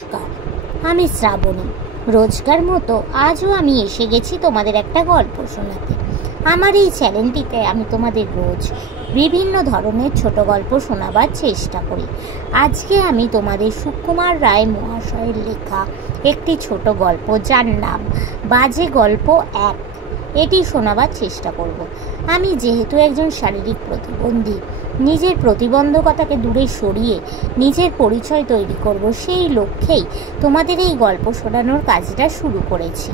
নমস্কার, আমি শ্রাবণী। রোজকার মতো আজও আমি এসে গেছি তোমাদের একটা গল্প শোনাতে। আমার এই চ্যানেলটিতে আমি তোমাদের রোজ বিভিন্ন ধরনের ছোট গল্প শোনাবার চেষ্টা করি। আজকে আমি তোমাদের সুকুমার রায় মহাশয়ের লেখা একটি ছোট গল্প, যার নাম বাজে গল্প 1, এটি শোনাবার চেষ্টা করব। আমি যেহেতু একজন শারীরিক প্রতিবন্ধী, নিজের প্রতিবন্ধকতাকে দূরে সরিয়ে নিজের পরিচয় তৈরি করব, সেই লক্ষ্যেই তোমাদের এই গল্প শোনানোর কাজটা শুরু করেছি।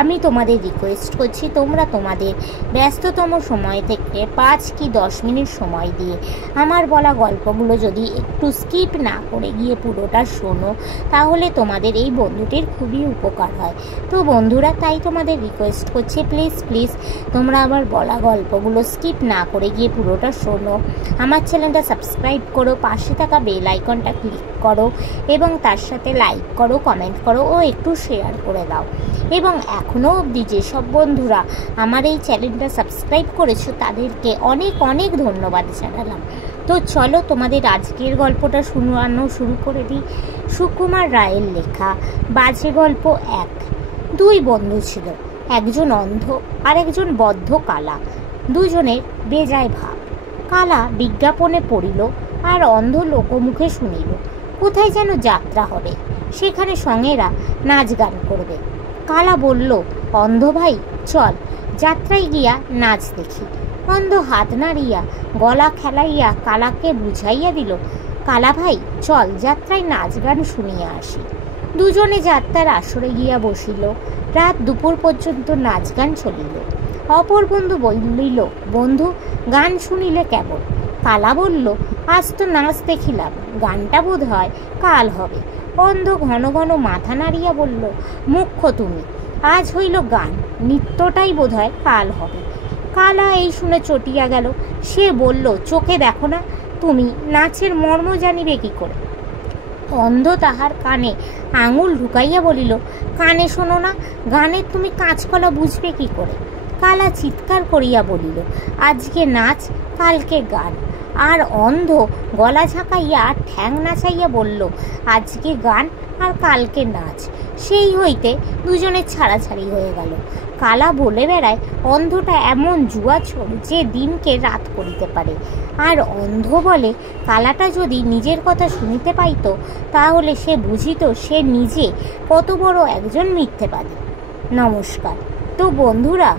আমি তোমাদের রিকোয়েস্ট করছি, তোমরা তোমাদের ব্যস্ততম সময় থেকে 5 কি 10 মিনিট সময় দিয়ে আমার বলা গল্পগুলো যদি একটু স্কিপ না করে গিয়ে পুরোটা শোনো, তাহলে তোমাদের এই বন্ধুটির খুবই উপকার হয়। তো বন্ধুরা, তাই তোমাদের রিকোয়েস্ট করছি, প্লিজ তোমরা আমার বলা গল্পগুলো স্কিপ না করে গিয়ে পুরোটা শোনো। আমার চ্যানেলটা সাবস্ক্রাইব করো, পাশে থাকা বেল আইকনটা ক্লিক করো এবং তার সাথে লাইক করো, কমেন্ট করো ও একটু শেয়ার করে দাও। এবং এখনও অবধি যেসব বন্ধুরা আমার এই চ্যানেলটা সাবস্ক্রাইব করেছো তাদেরকে অনেক ধন্যবাদ জানালাম। তো চলো তোমাদের আজকের গল্পটা শোনানো শুরু করে দিই। সুকুমার রায়ের লেখা বাজে গল্প 1। 2 বন্ধু ছিল, একজন অন্ধ আর একজন বদ্ধ কালা। দুজনের বেজায় ভাব। কালা বিজ্ঞাপনে পড়িল আর অন্ধ লোকমুখে শুনিল কোথায় যেন যাত্রা হবে, সেখানে সঙ্গেরা নাচ গান করবে। কালা বলল, অন্ধ ভাই চল যাত্রায় গিয়া নাচ দেখি। অন্ধ হাত নাড়িয়া গলা খেলাইয়া কালাকে বুঝাইয়া দিল, কালা ভাই চল যাত্রায় নাচ গান শুনিয়া আসি। দুজনে যাত্রার আসরে গিয়া বসিল। রাত দুপুর পর্যন্ত নাচ গান চলিল। অপর বন্ধু বলিল, বন্ধু গান শুনিলে কেমন? কালা বলল, আজ তো নাচ দেখিলাম, গানটা বোধ হয় কাল হবে। অন্ধ ঘন ঘন মাথা নাড়িয়া বলল, মুখ্য তুমি, আজ হইল গান, নৃত্যটাই বোধ হয় কাল হবে। কালা এই শুনে চটিয়া গেল। সে বলল, চোখে দেখো না, তুমি নাচের মর্ম জানিবে কি করে? অন্ধ তাহার কানে আঙুল ঢুকাইয়া বলিল, কানে শোনো না, গানের তুমি কাঁচকলা বুঝবে কি করে? কালা চিৎকার করিয়া বলিল, আজকে নাচ কালকে গান। আর অন্ধ গলা ঝাঁকাইয়া ঠ্যাং নাচাইয়া বলল, আজকে গান আর কালকে নাচ। সেই হইতে দুজনে ছাড়াছাড়ি হয়ে গেল। কালা বলে বেড়ায় অন্ধটা এমন জুয়াচোর যে দিনকে রাত করিতে পারে। আর অন্ধ বলে কালাটা যদি নিজের কথা শুনিতে পাইত তাহলে সে বুঝিত সে নিজে কত বড় একজন মিথ্যেবাদী। নমস্কার। তো বন্ধুরা,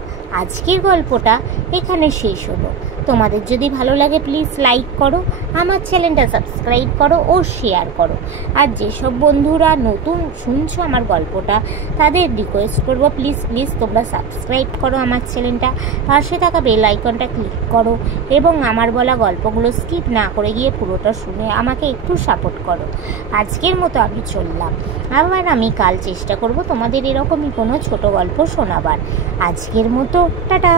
আজকের গল্পটা এখানে শেষ হলো। তোমাদের যদি ভালো লাগে প্লিজ লাইক করো, আমার চ্যানেলটা সাবস্ক্রাইব করো ও শেয়ার করো। আর যেসব বন্ধুরা নতুন শুনছো আমার গল্পটা, তাদের রিকোয়েস্ট করবো প্লিজ তোমরা সাবস্ক্রাইব করো আমার চ্যানেলটা, পাশে থাকা বেল আইকনটা ক্লিক করো এবং আমার বলা গল্পগুলো স্কিপ না করে গিয়ে পুরোটা শুনে আমাকে একটু সাপোর্ট করো। আজকের মতো আমি চললাম, আবার আমি কাল চেষ্টা করব তোমাদের এরকমই কোনো ছোট গল্প শোনাবার। আজকের মতো টাটা।